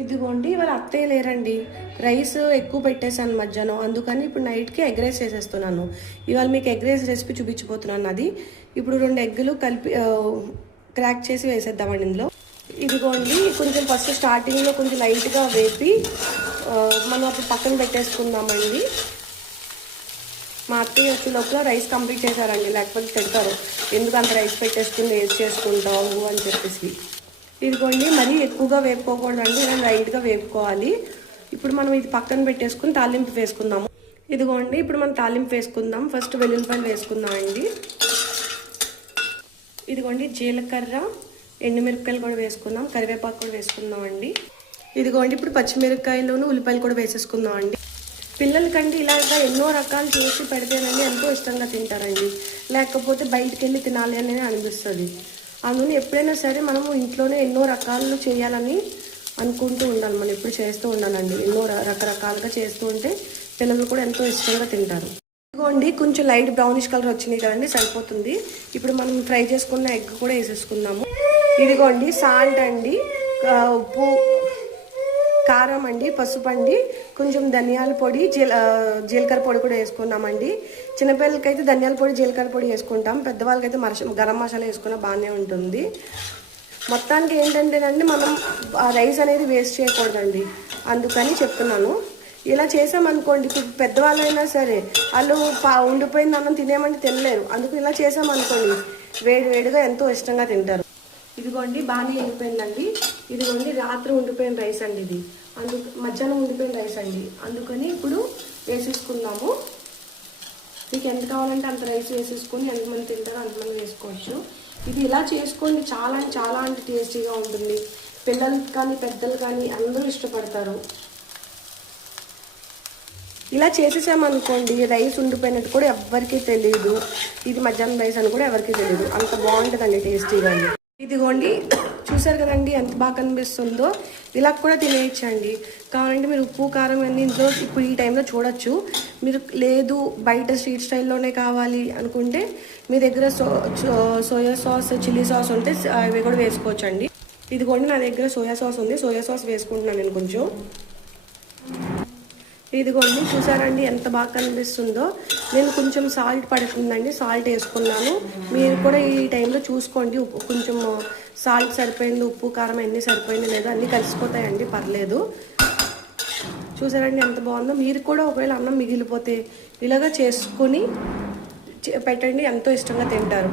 ఇదిగోండి ఇవాళ అత్తయ్య లేరండి. రైస్ ఎక్కువ పెట్టేశాను మధ్యాహ్నం, అందుకని ఇప్పుడు నైట్కి ఎగ్ రైస్ చేసేస్తున్నాను. ఇవాళ మీకు ఎగ్ రైస్ రెసిపీ చూపించిపోతున్నాను. అది ఇప్పుడు 2 ఎగ్గులు కలిపి క్రాక్ చేసి వేసేద్దామండి ఇందులో. ఇదిగోండి కొంచెం ఫస్ట్ స్టార్టింగ్లో కొంచెం లైట్గా వేపి మనం అప్పుడు పక్కన పెట్టేసుకుందామండి. మా అత్తయ్య వచ్చే లోపల రైస్ కంప్లీట్ చేశారండి, లేకపోతే తిడతారు ఎందుకు అంత రైస్ పెట్టేసుకుని వేస్ట్ చేసుకుంటావు అని చెప్పేసి. ఇదిగోండి మరీ ఎక్కువగా వేపుకోకూడదండి, ఇలా లైట్గా వేపుకోవాలి. ఇప్పుడు మనం ఇది పక్కన పెట్టేసుకుని తాలింపు వేసుకుందాము. ఇదిగోండి ఇప్పుడు మనం తాలింపు వేసుకుందాం. ఫస్ట్ వెల్లుల్లిపాయలు వేసుకుందాం అండి. ఇదిగోండి జీలకర్ర, ఎండుమిరపకాయలు కూడా వేసుకుందాం, కరివేపాకు కూడా వేసుకుందాం అండి. ఇదిగోండి ఇప్పుడు పచ్చిమిరపకాయలను ఉల్లిపాయలు కూడా వేసేసుకుందాం అండి. పిల్లలకండి ఇలాగా ఎన్నో రకాలు చేసి పెడితేనండి ఎంతో ఇష్టంగా తింటారండి, లేకపోతే బయటికి వెళ్ళి తినాలి అని అనిపిస్తుంది. అందుకని ఎప్పుడైనా సరే మనము ఇంట్లోనే ఎన్నో రకాలు చేయాలని అనుకుంటూ ఉండాలి, మనం ఎప్పుడు చేస్తూ ఉండాలండి. ఎన్నో రకరకాలుగా చేస్తూ ఉంటే పిల్లలు కూడా ఎంతో ఇష్టంగా తింటారు. ఇదిగోండి కొంచెం లైట్ బ్రౌనిష్ కలర్ వచ్చినాయి కదండి, సరిపోతుంది. ఇప్పుడు మనం ఫ్రై చేసుకున్న ఎగ్ కూడా వేసేసుకుందాము. ఇదిగోండి సాల్ట్ అండి, ఉప్పు, కారం అండి, పసుపు అండి, కొంచెం ధనియాల పొడి, జీలకర్ర పొడి కూడా వేసుకున్నామండి. చిన్నపిల్లలకైతే ధనియాల పొడి, జీలకర్ర పొడి వేసుకుంటాం, పెద్దవాళ్ళకైతే గరం మసాలా వేసుకున్నా బాగానే ఉంటుంది. మొత్తానికి ఏంటంటేనండి మనం రైస్ అనేది వేస్ట్ చేయకూడదండి, అందుకని చెప్తున్నాను. ఇలా చేసామనుకోండి, ఇప్పుడు పెద్దవాళ్ళైనా సరే వాళ్ళు ఉండిపోయిన అన్నం తినేమంటే తినలేరు, అందుకు ఇలా చేసామనుకోండి వేడి వేడిగా ఎంతో ఇష్టంగా తింటారు. ఇదిగోండి బాగానే అయిపోయిందండి. ఇదిగోండి రాత్రి ఉండిపోయిన రైస్ అండి, ఇది మధ్యాహ్నం ఉండిపోయిన రైస్ అండి, అందుకని ఇప్పుడు వేసేసుకుందాము. మీకు ఎంత కావాలంటే అంత రైస్ వేసేసుకొని ఎంతమంది తింటారో అంతమంది వేసుకోవచ్చు. ఇది ఇలా చేసుకోండి, చాలా చాలా అంటే టేస్టీగా ఉంటుంది. పిల్లలకి కానీ పెద్దలు కానీ అందరూ ఇష్టపడతారు. ఇలా చేసేసామనుకోండి రైస్ ఉండిపోయినట్టు కూడా ఎవరికీ తెలియదు, ఇది మధ్యాహ్నం రైస్ అని కూడా ఎవరికీ తెలియదు, అంత బాగుంటుందండి టేస్టీగా. ఇదిగోండి చూసారు కదండి ఎంత బాగా కనిపిస్తుందో. ఇలా కూడా తినేయచ్చండి. కావాలంటే మీరు ఉప్పు కారం అన్ని ఇంట్లో ఇప్పుడు ఈ టైంలో చూడొచ్చు. మీరు లేదు బయట స్ట్రీట్ స్టైల్లోనే కావాలి అనుకుంటే మీ దగ్గర సోయా సాస్, చిల్లీ సాస్ ఉంటే అవి కూడా వేసుకోవచ్చండి. ఇదిగోండి నా దగ్గర సోయా సాస్ ఉంది, సోయా సాస్ వేసుకుంటున్నాను నేను కొంచెం. ఇదిగోండి చూసారండి ఎంత బాగా కనిపిస్తుందో. నేను కొంచెం సాల్ట్ పడుతుందండి, సాల్ట్ వేసుకున్నాను. మీరు కూడా ఈ టైంలో చూసుకోండి, ఉప్పు కొంచెం సాల్ట్ సరిపోయింది, ఉప్పు కారం అన్నీ సరిపోయింది లేదో అన్నీ కలిసిపోతాయండి, పర్లేదు. చూసారండి ఎంత బాగుందో. మీరు కూడా ఒకవేళ అన్నం మిగిలిపోతే ఇలాగా చేసుకొని పెట్టండి, ఎంతో ఇష్టంగా తింటారు.